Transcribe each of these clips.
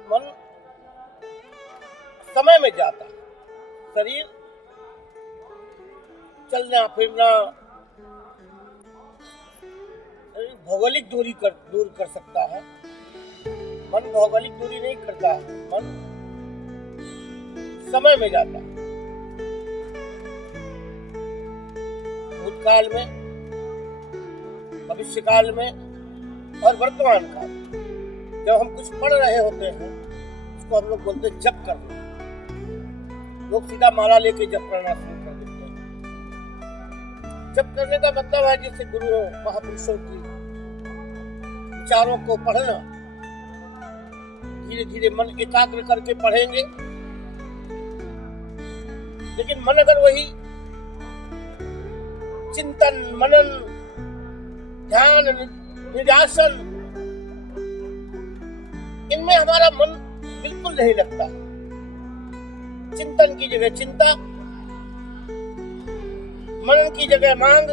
तो मन समय में जाता है, शरीर चलना फिरना भौगोलिक दूर कर सकता है, मन भौगोलिक दूरी नहीं करता है, मन समय में जाता है। भूतकाल में, भविष्य काल में और वर्तमान काल में जब हम कुछ पढ़ रहे होते हैं उसको हम लोग बोलते हैं जप करना। लोग सीधा माला लेके जप करना शुरू कर देते हैं। जप करने का मतलब है जैसे गुरुओं महापुरुषों की विचारों को पढ़ना, धीरे धीरे मन एकाग्र करके पढ़ेंगे। लेकिन मन अगर वही चिंतन, मनन, ध्यान, निरासन, इनमें हमारा मन बिल्कुल नहीं लगता। चिंतन की जगह चिंता, मनन की जगह मांग,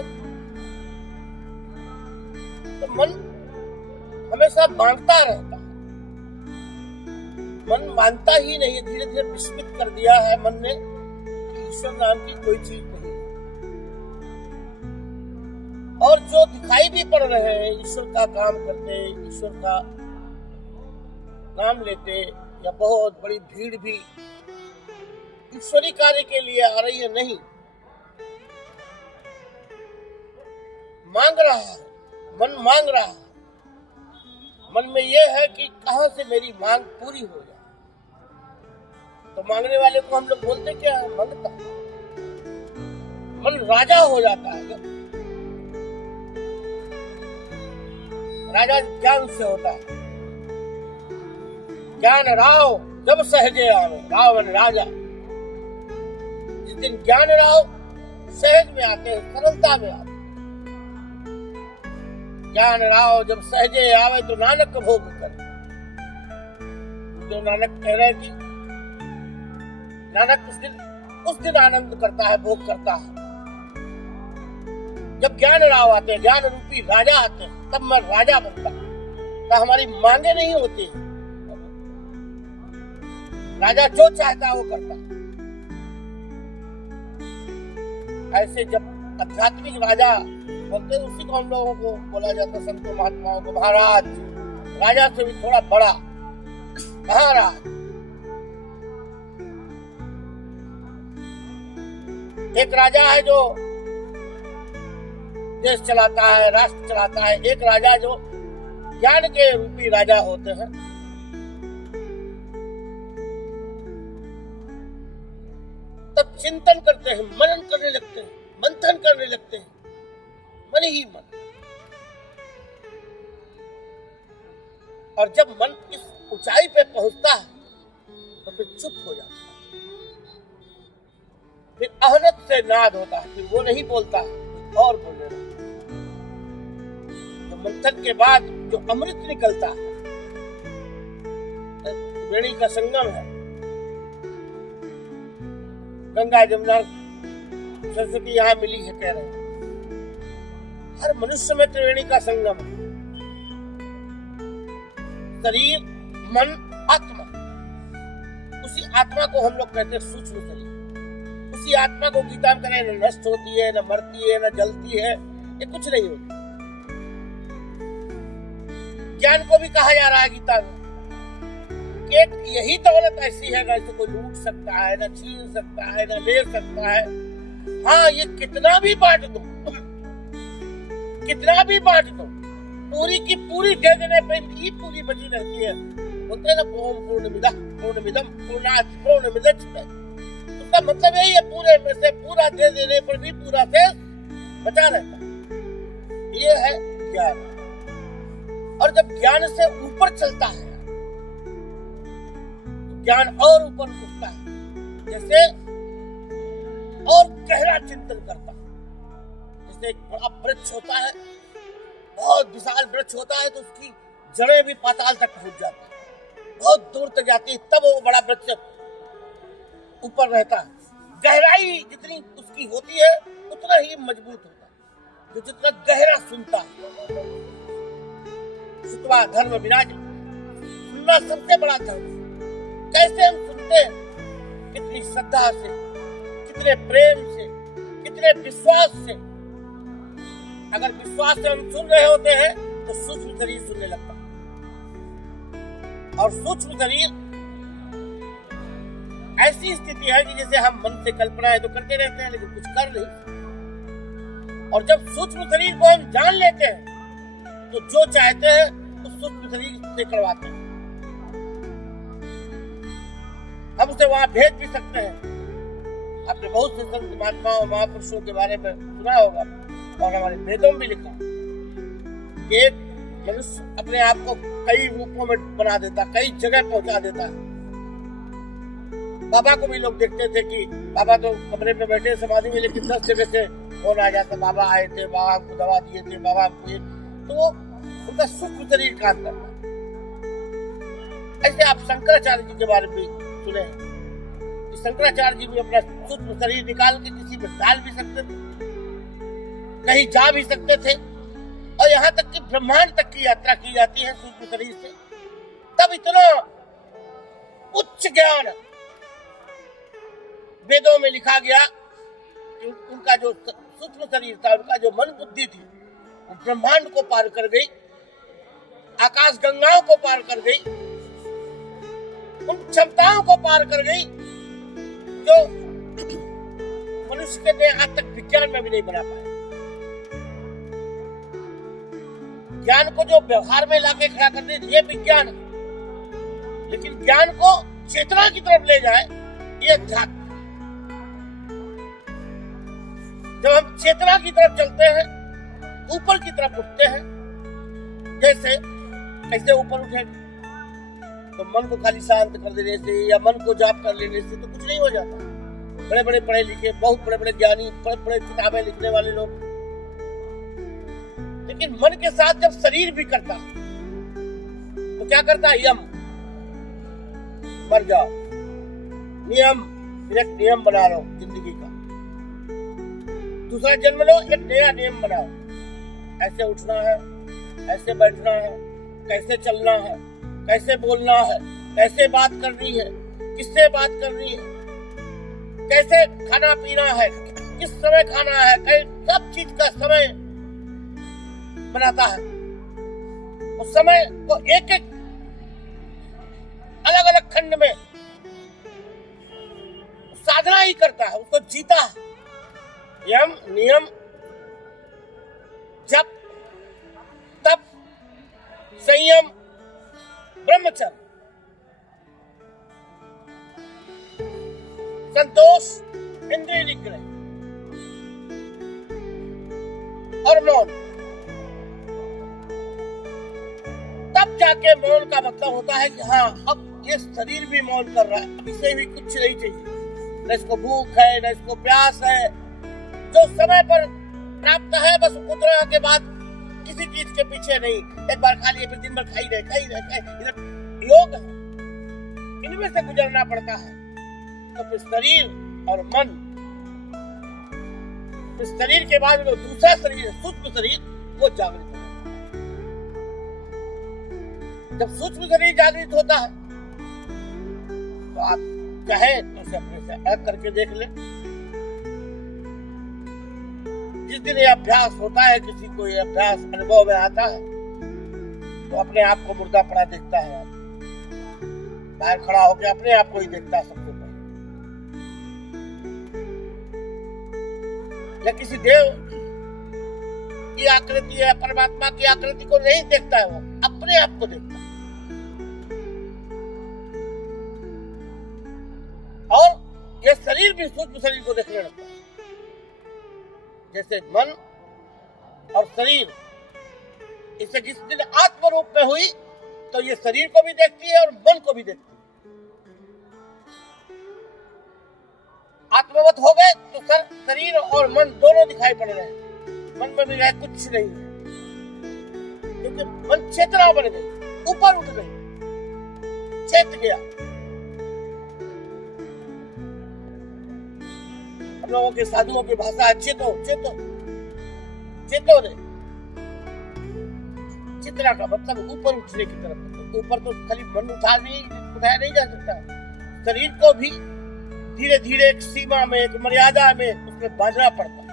तो मन हमेशा मांगता रहता है। मन मानता ही नहीं, धीरे धीरे विस्मित कर दिया है मन ने कि ईश्वर नाम की कोई चीज नहीं। और जो दिखाई भी पड़ रहे हैं, ईश्वर का काम करते, ईश्वर का नाम लेते, या बहुत बड़ी भीड़ भी ईश्वरी कार्य के लिए आ रही है, नहीं, मांग रहा है, मन मांग रहा है। मन में यह है कि कहां से मेरी मांग पूरी हो जाए। तो मांगने वाले को हम लोग बोलते क्या है? मांगता। मन राजा हो जाता है। राजा ज्ञान से होता है। ज्ञान राव जब सहजे आवे, रावण राजा। जिस दिन ज्ञान राव सहज में आते हैं, सरलता में आते हैं। ज्ञान राव जब सहजे आवे तो नानक भोग करे। जो नानक कह रहे कि नानक उस दिन आनंद करता है, भोग करता है जब ज्ञान राव आते हैं, ज्ञान रूपी राजा आते हैं, तब मैं राजा बनता हूं। तो हमारी मांगे नहीं होती। राजा जो चाहता है वो करता है। ऐसे जब आध्यात्मिक राजा बोलते हैं, उसी को हम लोगों को बोला जाता है, संतों महात्माओं को महाराज। राजा से भी थोड़ा बड़ा महाराज। एक राजा है जो देश चलाता है, राष्ट्र चलाता है। एक राजा जो ज्ञान के रूपी राजा होते हैं। तब चिंतन करते हैं, मनन करने लगते हैं, मंथन करने लगते हैं, मन ही मन। और जब मन इस ऊंचाई पे पहुंचता है तो फिर चुप हो जाता है। फिर अहनत से नाद होता है, फिर वो नहीं बोलता है, और बोलने लगता है। तो मंथन के बाद जो अमृत निकलता है, त्रिवेणी का संगम है, गंगा जमुना सरस्वती यहाँ मिली है, कह रहे हैं। हर मनुष्य में त्रिवेणी का संगम है। शरीर, मन, आत्मा। उसी आत्मा को हम लोग कहते हैं सूक्ष्म शरीर। उसी आत्मा को गीता में करें, न नष्ट होती है, न मरती है, न जलती है, ये कुछ नहीं होती। ज्ञान को भी कहा जा रहा है गीता में कि यही दौलत ऐसी है कि कोई लूट सकता है, न छीन सकता है, न ले सकता है। हाँ, ये कितना भी बांट दो, कितना भी बांट दो, पूरी की पूरी दे देने पर भी पूरी बची रहती है। बोलते हैं ना, ओम पूर्णमिदः पूर्णमिदं पूर्णात् पूर्णमुदच्यते। उसका मतलब यही है, पूरे में से पूरा दे देने पर भी पूरा शेष बचा रहता है। ये है ज्ञान। और जब ज्ञान से ऊपर चलता है, ज्ञान और ऊपर उठता है, जैसे और गहरा चिंतन करता है। जैसे एक बड़ा वृक्ष होता है, बहुत विशाल वृक्ष होता है, तो उसकी जड़ें भी पाताल तक पहुंच जाती है, बहुत दूर तक जाती है, तब वो बड़ा वृक्ष ऊपर रहता है। गहराई जितनी उसकी होती है उतना ही मजबूत होता है, जो जितना गहरा सुनता है। सुतवा धर्म विराज, सुनना सबसे बड़ा धर्म। कैसे हम सुनते हैं, कितनी श्रद्धा से, कितने प्रेम से, कितने विश्वास से। अगर विश्वास से हम सुन रहे होते हैं तो सूक्ष्म शरीर सुनने लगता है, और सूक्ष्म शरीर ऐसी स्थिति है कि जैसे हम मन से कल्पनाएं तो करते रहते हैं लेकिन कुछ कर नहीं। और जब सूक्ष्म शरीर को हम जान लेते हैं तो जो चाहते हैं उस सूक्ष्म शरीर से करवाते हैं। हम उसे वहां भेज भी सकते हैं। आपने बहुत से संत महात्माओं महापुरुषों के बारे में सुना होगा और हमारे वेदों में भी लिखा कि एक मनुष्य अपने आप को कई रूपों में बना देता, कई जगह पहुंचा देता है। बाबा को भी लोग देखते थे कि बाबा तो कमरे में बैठे समाधि में, लेकिन 10 जगह से फोन आ जाता, बाबा आए थे, बाबा हमको दवा दिए थे, बाबा हमको, तो उनका सूक्ष्म शरीर काम करता। ऐसे आप शंकराचार्य जी के बारे में सुने हैं कि शंकराचार्य जी भी अपना सूक्ष्म शरीर निकाल के किसी में डाल भी सकते थे, कहीं जा भी सकते थे, और यहाँ तक कि ब्रह्मांड तक की यात्रा की जाती है सूक्ष्म शरीर से। तब इतना उच्च ज्ञान वेदों में लिखा गया कि उनका जो सूक्ष्म शरीर था, उनका जो मन बुद्धि थी, वो ब्रह्मांड को पार कर गई, आकाश गंगाओं को पार कर गई, उन क्षमताओं को पार कर गई जो मनुष्य के लिए आज तक विज्ञान में भी नहीं बना पाया। ज्ञान को जो व्यवहार में लाके खड़ा कर दे ये विज्ञान है, लेकिन ज्ञान को चेतना की तरफ ले जाए ये अध्यात्म। जब हम चेतना की तरफ चलते हैं, ऊपर की तरफ उठते हैं, जैसे कैसे ऊपर उठे तो मन को खाली शांत कर देने से या मन को जाप कर लेने से तो कुछ नहीं हो जाता। बड़े बड़े पढ़े लिखे, बहुत बड़े बड़े ज्ञानी, बड़े बड़े किताबें लिखने वाले लोग, लेकिन मन के साथ जब शरीर भी करता तो क्या करता है? यम, मर जाओ, नियम, फिर एक नियम बना लो जिंदगी का, दूसरा जन्म लो, एक नया नियम बनाओ, ऐसे उठना है, ऐसे बैठना है, कैसे चलना है, कैसे बोलना है, कैसे बात करनी है, किससे बात करनी है, कैसे खाना पीना है, किस समय खाना है, सब चीज का समय बनाता है। उस समय को एक एक अलग अलग खंड में साधना ही करता है, उसको जीता है। यम, नियम, जप, तप, संयम, ब्रह्मचर्य, संतोष, इंद्रिय निग्रह और मौन। तब जाके मौन का मतलब होता है कि हाँ, अब ये शरीर भी मौन कर रहा है, अब इसे भी कुछ नहीं चाहिए, न इसको भूख है, न इसको प्यास है, जो समय पर प्राप्त है बस उतना के बाद किसी चीज के पीछे नहीं, एक बार खा लिए फिर दिन भर खाई रहे। इधर योग है, इनमें से गुजरना पड़ता है। तो फिर शरीर और मन, फिर शरीर के बाद जो दूसरा शरीर है, सूक्ष्म शरीर, वो जागृत है। जब सूक्ष्म शरीर जागृत होता है तो आप चाहे तो उसे अपने से अलग करके देख ले। जिस दिन ये अभ्यास होता है, किसी को ये अभ्यास अनुभव में आता है तो अपने आप को मुर्दा पड़ा देखता है, बाहर खड़ा होकर अपने आप को ही देखता है सबसे पहले, या किसी देव की आकृति या परमात्मा की आकृति को नहीं देखता है, वो अपने आप को देखता है। और ये शरीर भी सूक्ष्म शरीर को देखने लगता है। जैसे मन और शरीर, इससे जिस दिन आत्म रूप में हुई तो ये शरीर को भी देखती है और मन को भी देखती है। आत्मवत हो गए तो शरीर और मन दोनों दिखाई पड़ रहे हैं, मन में भी रहे कुछ नहीं है, क्योंकि मन चेतना बन गई, ऊपर उठ गई, चेत गया। हम लोगों के साधुओं की भाषा है चेतो चेतो चेतो रे। चेतना का मतलब ऊपर उठने की तरफ। ऊपर तो खाली मन उठाया नहीं जा सकता, शरीर को भी धीरे धीरे एक सीमा में, एक मर्यादा में उसमें बांधना पड़ता है।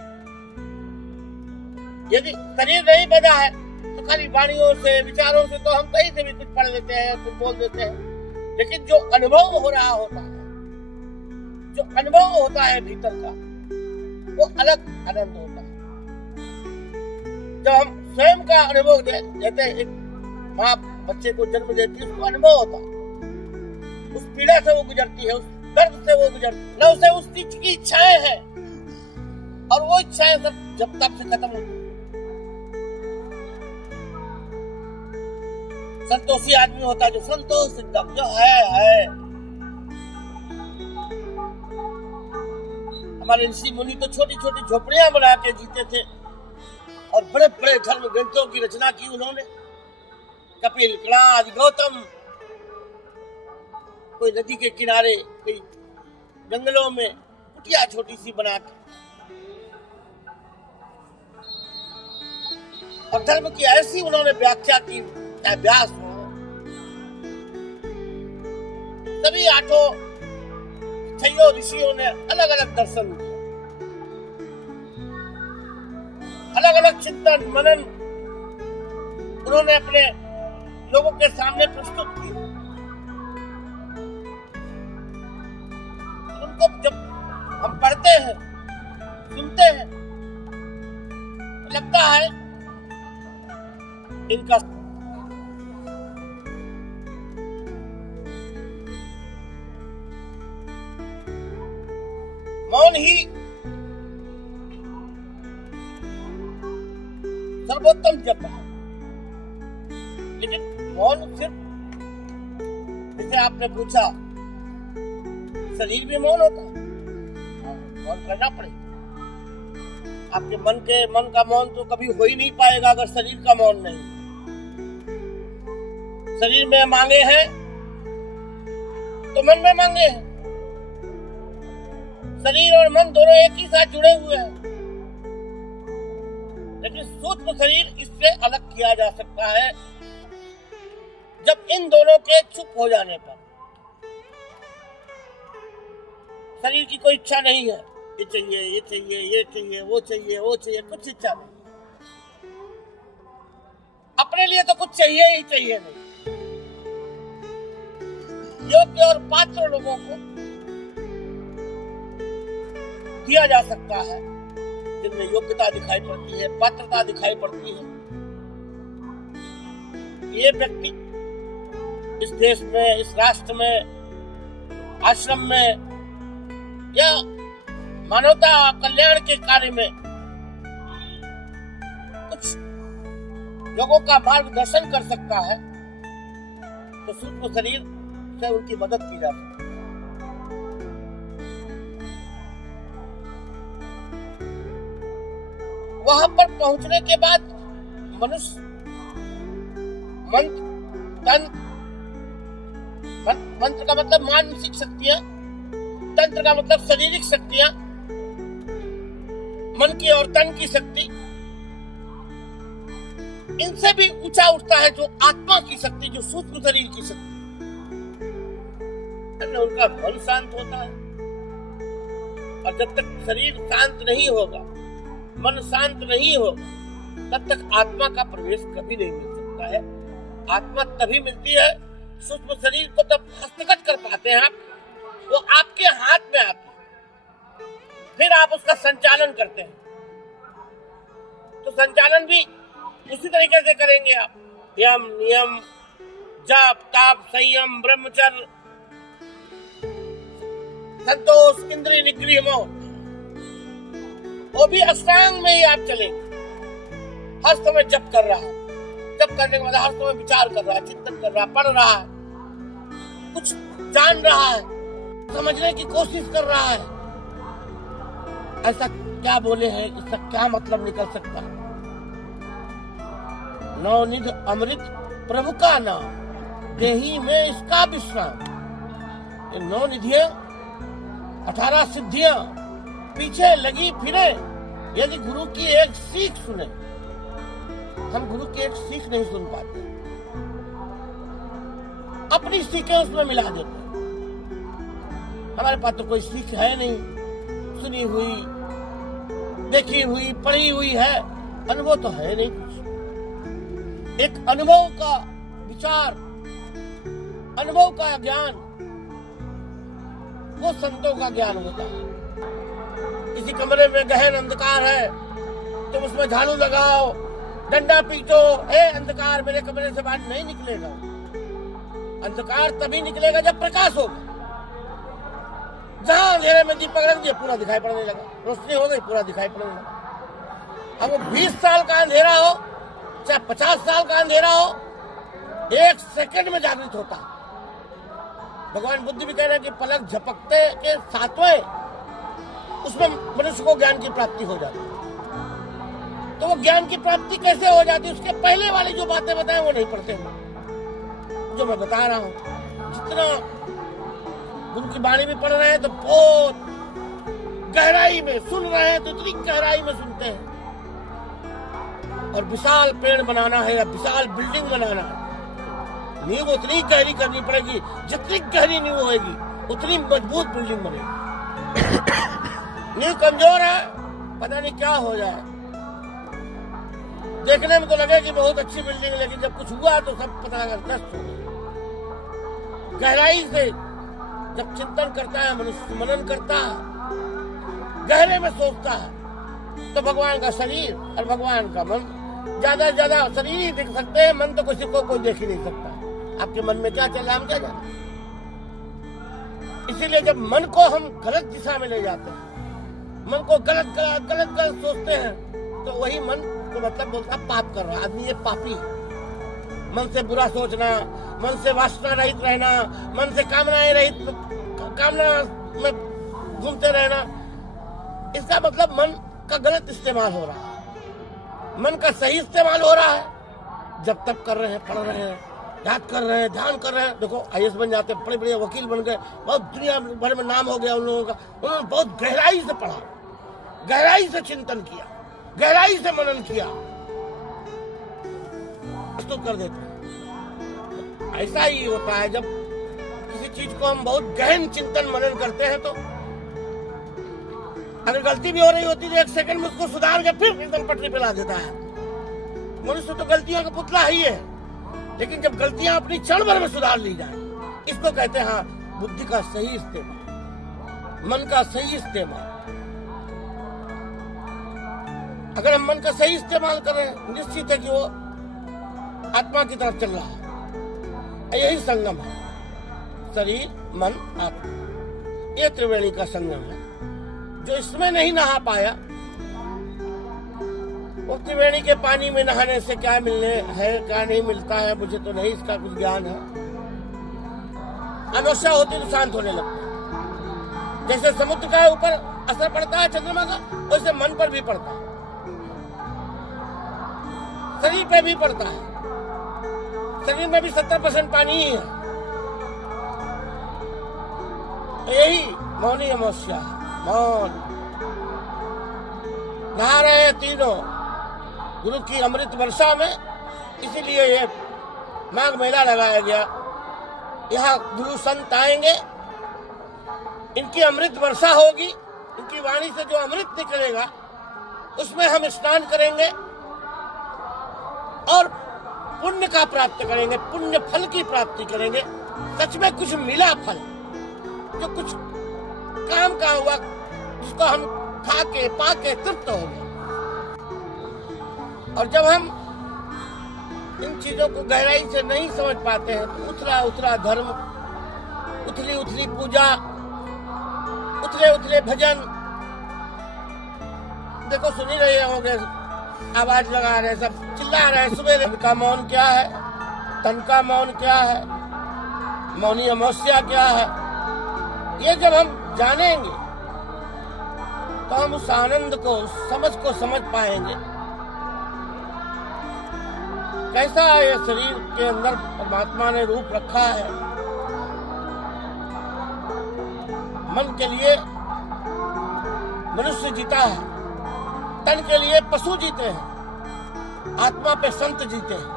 यदि शरीर नहीं बंधा है तो खाली वाणियों से, विचारों से तो हम कहीं से भी कुछ पढ़ लेते हैं, कुछ बोल देते हैं, लेकिन जो अनुभव हो रहा होता है, जो अनुभव होता है भीतर का, वो अलग आनंद होता है। जब हम स्वयं का अनुभव देते हैं, एक माँ बच्चे को जन्म देती है, उसको अनुभव होता है, उस पीड़ा से वो गुजरती है, उस दर्द से वो गुजरती है, न उसे उस चीज की इच्छाएं हैं, और वो इच्छाएं सब जब तक से खत्म होती है। संतोषी आदमी होता है, जो संतोष एकदम जो है। हमारे ऋषि मुनि तो छोटी छोटी झोपड़ियां बना के जीते थे और बड़े बड़े धर्म ग्रंथों की रचना की उन्होंने। कपिल, कणाद, गौतम, कोई नदी के किनारे, कोई जंगलों में कुटिया छोटी सी बना के, और धर्म की ऐसी उन्होंने व्याख्या की, व्यास हो, सभी आठों छयों ऋषियों ने अलग अलग दर्शन दिए, अलग अलग चिंतन मनन उन्होंने अपने लोगों के सामने प्रस्तुत किए। उनको जब हम पढ़ते हैं, सुनते हैं, तो लगता है इनका मौन ही सर्वोत्तम जप है। लेकिन मौन सिर्फ, जैसे आपने पूछा, शरीर भी मौन होता है, मौन करना पड़ेगा। आपके मन का मौन तो कभी हो ही नहीं पाएगा अगर शरीर का मौन नहीं। शरीर में मांगे हैं तो मन में मांगे हैं। शरीर और मन दोनों एक ही साथ जुड़े हुए हैं, लेकिन सूक्ष्म शरीर इससे अलग किया जा सकता है जब इन दोनों के चुप हो जाने पर। शरीर की कोई इच्छा नहीं है, ये चाहिए, ये चाहिए, ये चाहिए, वो चाहिए, वो चाहिए, कुछ इच्छा नहीं। अपने लिए तो कुछ चाहिए ही चाहिए नहीं। योग्य और पात्र लोगों को दिया जा सकता है, जिनमें योग्यता दिखाई पड़ती है, पात्रता दिखाई पड़ती है। ये व्यक्ति इस देश में, इस राष्ट्र में, आश्रम में या मानवता कल्याण के कार्य में कुछ लोगों का मार्गदर्शन कर सकता है, तो सूक्ष्म शरीर से उनकी मदद की जा सकती है। वहां पर पहुंचने के बाद मनुष्य मंत्र का मतलब मानसिक शक्तियां, तंत्र का मतलब शारीरिक शक्तियां, मन की और तन की शक्ति, इनसे भी ऊंचा उठता है जो आत्मा की शक्ति, जो सूक्ष्म शरीर की शक्ति। उनका मन शांत होता है, और जब तक शरीर शांत नहीं होगा, मन शांत नहीं होगा, तब तक आत्मा का प्रवेश कभी नहीं मिल सकता है। आत्मा तभी मिलती है, सूक्ष्म शरीर को तब हस्तगत कर पाते हैं आप, वो आपके हाथ में आती है, फिर आप उसका संचालन करते हैं। तो संचालन भी उसी तरीके से करेंगे आप, यम नियम, जप तप, संयम, ब्रह्मचर्य, संतोष, इंद्रिय निग्रह, मौन, वो भी अष्टांग में ही आप चलेंगे। हर समय जप कर रहा है, जप करने के बाद हर समय विचार कर रहा है, चिंतन कर रहा है, पढ़ रहा है, कुछ जान रहा है, समझने की कोशिश कर रहा है। ऐसा क्या बोले हैं, इसका क्या मतलब निकल सकता है? नवनिध अमृत प्रभु का नाम, देही में इसका विश्राम। ये 9 निधियां, 18 सिद्धियां पीछे लगी फिरे, यदि गुरु की एक सीख सुने। हम गुरु की एक सीख नहीं सुन पाते, अपनी सीखें उसमें मिला देते। हमारे पास तो कोई सीख है नहीं, सुनी हुई, देखी हुई, पढ़ी हुई है, अनुभव तो है नहीं कुछ। एक अनुभव का विचार, अनुभव का ज्ञान, वो संतों का ज्ञान होता है। किसी कमरे में गहन अंधकार है, तुम उसमें झाड़ू लगाओ, डंडा पीटो, अंधकार मेरे कमरे से बाहर नहीं निकलेगा। अंधकार तभी निकलेगा जब प्रकाश होगा। जहां अंधेरे में दीपक रख दिया पूरा दिखाई पड़ने लगा, रोशनी हो गई पूरा दिखाई पड़ने लगा। अब वो 20 साल का अंधेरा हो चाहे 50 साल का अंधेरा हो, 1 सेकंड में जागृत होता है। भगवान बुद्ध भी कह रहे हैं कि पलक झपकते के 7वें उसमें मनुष्य को ज्ञान की प्राप्ति हो जाती है। तो वो ज्ञान की प्राप्ति कैसे हो जाती है? उसके पहले वाली जो बातें बताएं वो नहीं पढ़ते हैं। जो मैं बता रहा हूं, जितना गुरु की वाणी भी पढ़ रहे हैं तो बहुत गहराई में सुन रहे हैं, तो इतनी गहराई में सुनते हैं। और विशाल पेड़ बनाना है या विशाल बिल्डिंग बनाना है, नींव उतनी गहरी करनी पड़ेगी, जितनी गहरी नींव होगी उतनी मजबूत बिल्डिंग बनेगी। नींव कमजोर है, पता नहीं क्या हो जाए। देखने में तो लगे कि बहुत अच्छी बिल्डिंग, लेकिन जब कुछ हुआ तो सब पता लगा नष्ट हो गई। गहराई से जब चिंतन करता है मनुष्य, मनन करता है, गहरे में सोचता है, तो भगवान का शरीर और भगवान का मन, ज्यादा से ज्यादा शरीर ही देख सकते हैं, मन तो किसी को कोई देख ही नहीं सकता। आपके मन में क्या चल रहा है हम क्या जाने। इसीलिए जब मन को हम गलत दिशा में ले जाते हैं, मन को गलत सोचते हैं, तो वही मन को मतलब बोलता पाप कर रहा आदमी, ये पापी है। मन से बुरा सोचना, मन से वासना रहित रहना, मन से कामनाएं रहित, कामना में घूमते रहना, इसका मतलब मन का गलत इस्तेमाल हो रहा है। मन का सही इस्तेमाल हो रहा है जब तक कर रहे हैं, पढ़ रहे हैं, याद कर रहे हैं, ध्यान कर रहे हैं। देखो IAS बन जाते, बड़े बड़े वकील बन गए, बहुत दुनिया भर में नाम हो गया उन लोगों का। उन्होंने बहुत गहराई से पढ़ा, गहराई से चिंतन किया, गहराई से मनन किया, तो कर देते हैं। ऐसा ही होता है जब किसी चीज को हम बहुत गहन चिंतन मनन करते हैं, तो अगर गलती भी हो रही होती तो 1 सेकंड में उसको सुधार के फिर एकदम पटरी पे ला देता है। मनुष्य तो गलतियों का पुतला ही है, लेकिन जब गलतियां अपनी क्षण भर में सुधार ली जाए, इसको कहते हैं हाँ बुद्धि का सही इस्तेमाल, मन का सही इस्तेमाल। अगर हम मन का सही इस्तेमाल करें, निश्चित है कि वो आत्मा की तरफ चल रहा है। यही संगम है, शरीर मन आत्मा, ये त्रिवेणी का संगम है। जो इसमें नहीं नहा पाया, वो त्रिवेणी के पानी में नहाने से क्या मिलने है, क्या नहीं मिलता है, मुझे तो नहीं इसका कुछ ज्ञान है। अनवश्या होती तो शांत होने लगता है। जैसे समुद्र का ऊपर असर पड़ता है चंद्रमा का, वैसे मन पर भी पड़ता है, शरीर पे भी पड़ता है। शरीर में भी 70% पानी ही है। यही मौनी अमावस्या है, मौन। नहा रहे हैं तीनों गुरु की अमृत वर्षा में, इसीलिए ये माघ मेला लगाया गया। यहाँ गुरु संत आएंगे, इनकी अमृत वर्षा होगी, इनकी वाणी से जो अमृत निकलेगा उसमें हम स्नान करेंगे और पुण्य का प्राप्त करेंगे, पुण्य फल की प्राप्ति करेंगे। सच में कुछ मिला फल, जो कुछ काम का हुआ, जिसको हम खा के पा के तृप्त हो गए। और जब हम इन चीजों को गहराई से नहीं समझ पाते हैं, तो उथला उथला धर्म, उथली उथली पूजा, उथले उथले भजन, देखो सुन ही रहे होंगे, आवाज लगा रहे, सब चिल्ला रहे सुबह। मन का मौन क्या है, तन का मौन क्या है, मौनी अमावस्या क्या है, ये जब हम जानेंगे तो हम उस आनंद को, उस समझ को समझ पाएंगे। कैसा है ये शरीर के अंदर परमात्मा ने रूप रखा है। मन के लिए मनुष्य जीता है, तन के लिए पशु जीते हैं, आत्मा पे संत जीते हैं।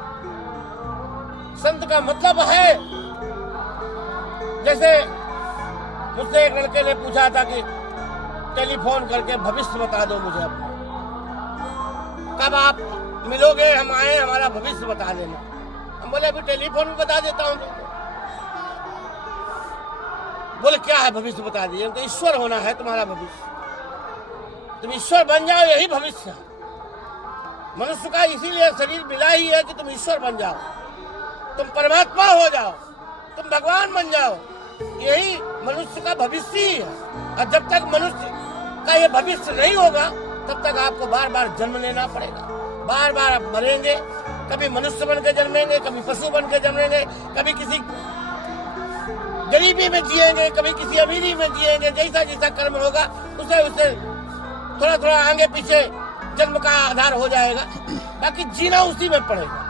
संत का मतलब है जैसे मुझसे एक लड़के ने पूछा था कि टेलीफोन करके भविष्य बता दो मुझे अपना, कब आप मिलोगे, हम आए, हमारा भविष्य बता देना। हम बोले अभी टेलीफोन में बता देता हूँ तुमको। बोले क्या है भविष्य बता दीजिए। उनको ईश्वर होना है तुम्हारा भविष्य, तुम ईश्वर बन जाओ, यही भविष्य है मनुष्य का। इसीलिए शरीर मिला ही है कि तुम ईश्वर बन जाओ, तुम परमात्मा हो जाओ, तुम भगवान बन जाओ, यही मनुष्य का भविष्य ही है। और जब तक मनुष्य का ये भविष्य नहीं होगा तब तक आपको बार बार जन्म लेना पड़ेगा, बार बार आप मरेंगे। कभी मनुष्य बन के जन्मेंगे, कभी पशु बन के जन्मेंगे, कभी किसी गरीबी में जिएंगे, कभी किसी अमीरी में जिएंगे। जैसा जैसा कर्म होगा उसे उसे थोड़ा थोड़ा आगे पीछे जन्म का आधार हो जाएगा, बाकी जीना उसी में पड़ेगा।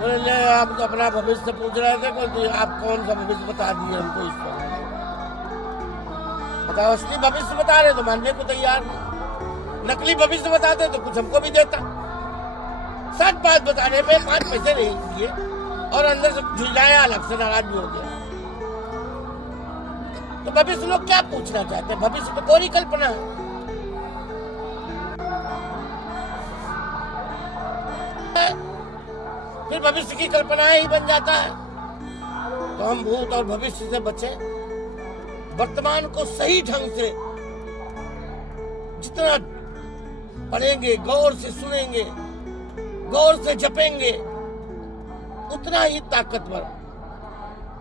बोले ले आप तो अपना भविष्य पूछ रहे थे, तो आप कौन सा भविष्य बता दिए हमको ईश्वर? बताओ, असली भविष्य बता रहे तो मानने को तैयार नहीं, नकली भविष्य बताते तो कुछ हमको भी देता। सच बात बताने पे 5 पैसे नहीं दिए और अंदर से झुंझलाया, अलग से नाराज भी हो गया। तो भविष्य लोग क्या पूछना चाहते हैं? भविष्य तो कोरी कल्पना है, फिर भविष्य की कल्पना ही बन जाता है। तो हम भूत और भविष्य से बचें, वर्तमान को सही ढंग से जितना पढ़ेंगे, गौर से सुनेंगे, गौर से जपेंगे, उतना ही ताकतवर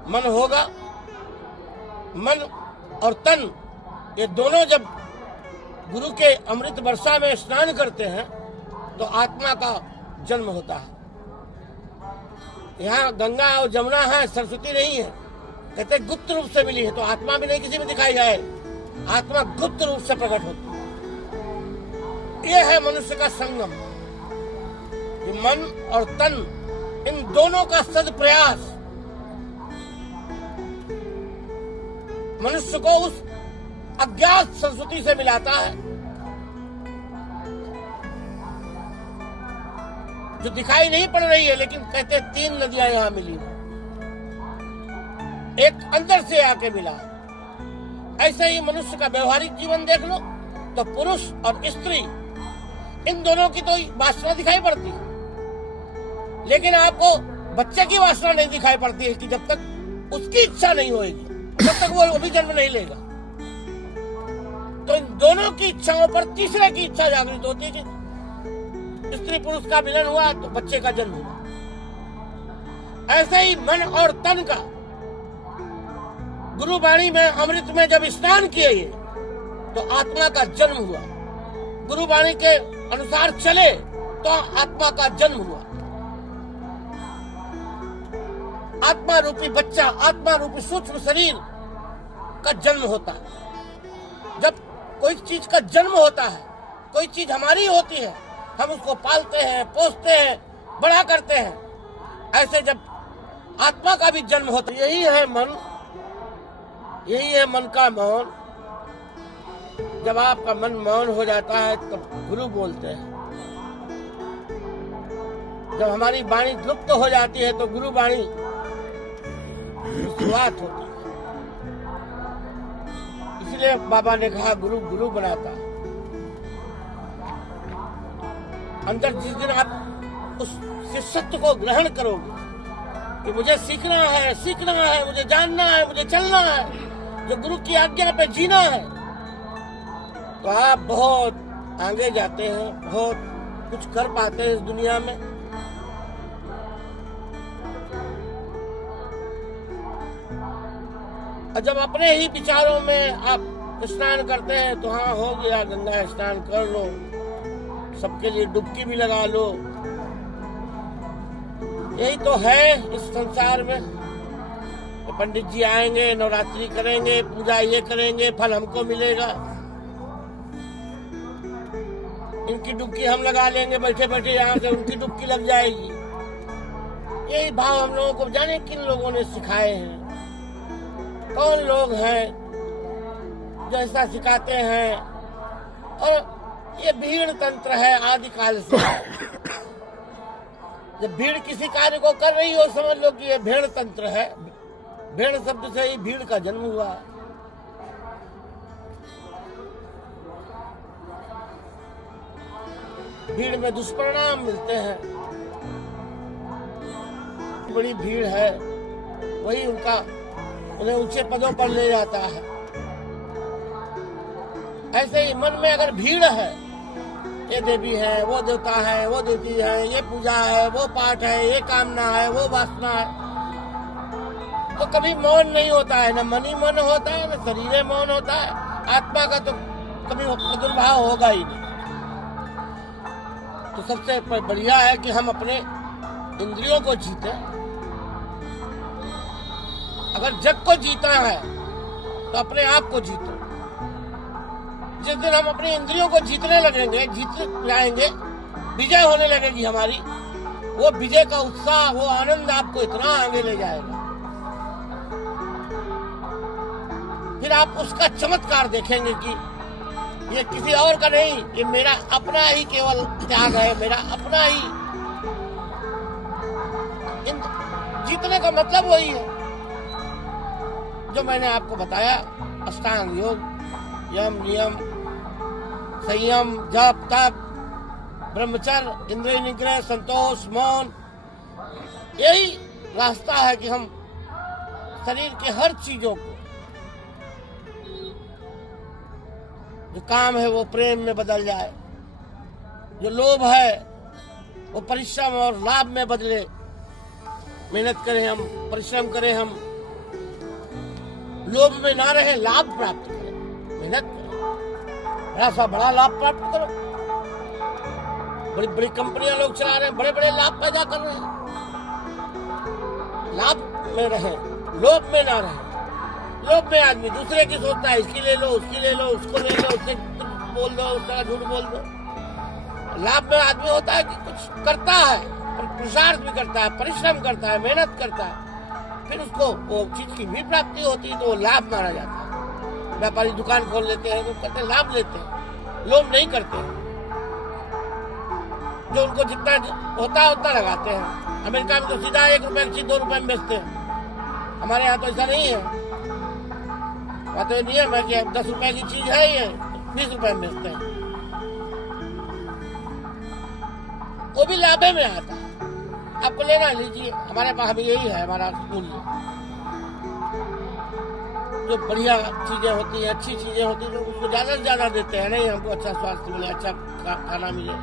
मन होगा। मन और तन ये दोनों जब गुरु के अमृत वर्षा में स्नान करते हैं तो आत्मा का जन्म होता है। यहाँ गंगा और जमुना है, सरस्वती नहीं है। कहते गुप्त रूप से मिली है, तो आत्मा भी नहीं किसी में दिखाई जाए, आत्मा गुप्त रूप से प्रकट होती है। यह है मनुष्य का संगम, कि मन और तन इन दोनों का सदप्रयास मनुष्य को उस अज्ञात सरस्वती से मिलाता है जो दिखाई नहीं पड़ रही है। लेकिन कहते 3 नदियां यहां मिली, एक अंदर से आके मिला। ऐसे ही मनुष्य का व्यवहारिक जीवन देख लो तो पुरुष और स्त्री इन दोनों की तो वासना दिखाई पड़ती है, लेकिन आपको बच्चे की वासना नहीं दिखाई पड़ती है कि जब तक उसकी इच्छा नहीं होगी तब तक वो अभी जन्म नहीं लेगा। तो इन दोनों की इच्छाओं पर तीसरे की इच्छा जागृत होती है कि स्त्री पुरुष का मिलन हुआ तो बच्चे का जन्म हुआ। ऐसे ही मन और तन का गुरुवाणी में अमृत में जब स्नान किए ये तो आत्मा का जन्म हुआ। गुरुवाणी के अनुसार चले तो आत्मा का जन्म हुआ। आत्मा रूपी बच्चा, आत्मा रूपी सूक्ष्म शरीर का जन्म होता है। जब कोई चीज का जन्म होता है, कोई चीज हमारी होती है, हम उसको पालते हैं, पोसते हैं, बड़ा करते हैं। ऐसे जब आत्मा का भी जन्म होता है, यही है मन, यही है मन का मौन। जब आपका मन मौन हो जाता है तो गुरु बोलते हैं। जब हमारी वाणी लुप्त हो जाती है तो गुरु वाणी शुरुआत होती है। इसलिए बाबा ने कहा गुरु गुरु बनाता। अंदर जिस दिन आप उस शिष्यत्व को ग्रहण करोगे कि मुझे सीखना है, मुझे जानना है, मुझे चलना है, जो गुरु की आज्ञा पे जीना है, तो आप बहुत आगे जाते हैं, बहुत कुछ कर पाते हैं इस दुनिया में। और जब अपने ही विचारों में आप स्नान करते हैं तो हाँ हो गया, गंगा स्नान कर लो, सबके लिए डुबकी भी लगा लो। यही तो है इस संसार में। तो पंडित जी आएंगे, नवरात्रि करेंगे, पूजा ये करेंगे, फल हमको मिलेगा। इनकी डुबकी हम लगा लेंगे बैठे बैठे, यहाँ से उनकी डुबकी लग जाएगी। यही भाव हम लोगों को जाने किन लोगों ने सिखाए हैं, कौन लोग हैं जो ऐसा सिखाते हैं। और ये भीड़ तंत्र है आदिकाल से। जब भीड़ किसी कार्य को कर रही हो समझ लो कि ये भेड़ तंत्र है, भेड़ शब्द से ही भीड़ का जन्म हुआ है। भीड़ में दुष्परिणाम मिलते हैं। बड़ी भीड़ है वही उन्हें ऊंचे पदों पर ले जाता है। ऐसे ही मन में अगर भीड़ है, ये देवी है, वो देवता है, वो देवी है, ये पूजा है, वो पाठ है, ये कामना है, वो वासना है, तो कभी मौन नहीं होता है। न मन ही मन होता है, न शरीर मौन होता है। आत्मा का तो कभी प्रादुर्भाव होगा ही नहीं। तो सबसे बढ़िया है कि हम अपने इंद्रियों को जीते। अगर जग को जीतना है तो अपने आप को जीतो। जिस दिन हम अपनी इंद्रियों को जीतने लगेंगे, जीत जाएंगे, विजय होने लगेगी हमारी, वो विजय का उत्साह, वो आनंद आपको इतना आगे ले जाएगा, फिर आप उसका चमत्कार देखेंगे कि ये किसी और का नहीं, ये मेरा अपना ही केवल त्याग है, मेरा अपना ही। जीतने का मतलब वही है जो मैंने आपको बताया। अष्टांग योग, यम नियम, संयम, जप तप, ब्रह्मचर्य, इंद्रिय निग्रह, संतोष, मौन, यही रास्ता है कि हम शरीर के हर चीजों को, जो काम है वो प्रेम में बदल जाए, जो लोभ है वो परिश्रम और लाभ में बदले। मेहनत करें हम, परिश्रम करें हम, लोभ में ना रहे, लाभ प्राप्त करें, मेहनत करें, बड़ा सा बड़ा लाभ प्राप्त करो। बड़ी बड़ी कंपनियां लोग चला रहे हैं, बड़े बड़े लाभ पैदा कर रहे हैं। लाभ में रहे, लोभ में ना रहे। लोभ में आदमी दूसरे की सोचता है, इसकी ले लो, उसकी ले लो, उसको ले लो, उससे बोल दो, उसका झूठ बोल दो। लाभ में आदमी होता है कि कुछ करता है, पुरुषार्थ भी करता है, परिश्रम करता है, मेहनत करता है, फिर उसको वो चीज की भी प्राप्ति होती है, तो वो लाभ माना जाता है। व्यापारी दुकान खोल लेते हैं तो करते लाभ लेते हैं, लोभ नहीं करते हैं। जो उनको जितना होता है उतना लगाते हैं। अमेरिका में तो सीधा 1 रुपए की चीज 2 रुपए में बेचते हैं। हमारे यहाँ तो ऐसा नहीं है। वहाँ तो ये नियम है कि 10 रुपए की चीज है, ये 20 रुपए में बेचते हैं, वो भी लाभे में आता है। आपको लेना लीजिए, हमारे पास भी यही है हमारा मूल्य। जो बढ़िया चीजें होती है, अच्छी चीजें होती है, तो उसको ज्यादा से ज्यादा देते हैं। नहीं, हमको अच्छा स्वास्थ्य मिले, अच्छा खाना मिले,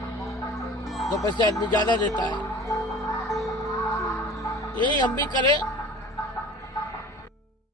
तो पैसे आदमी ज्यादा देता है। यही हम भी करें।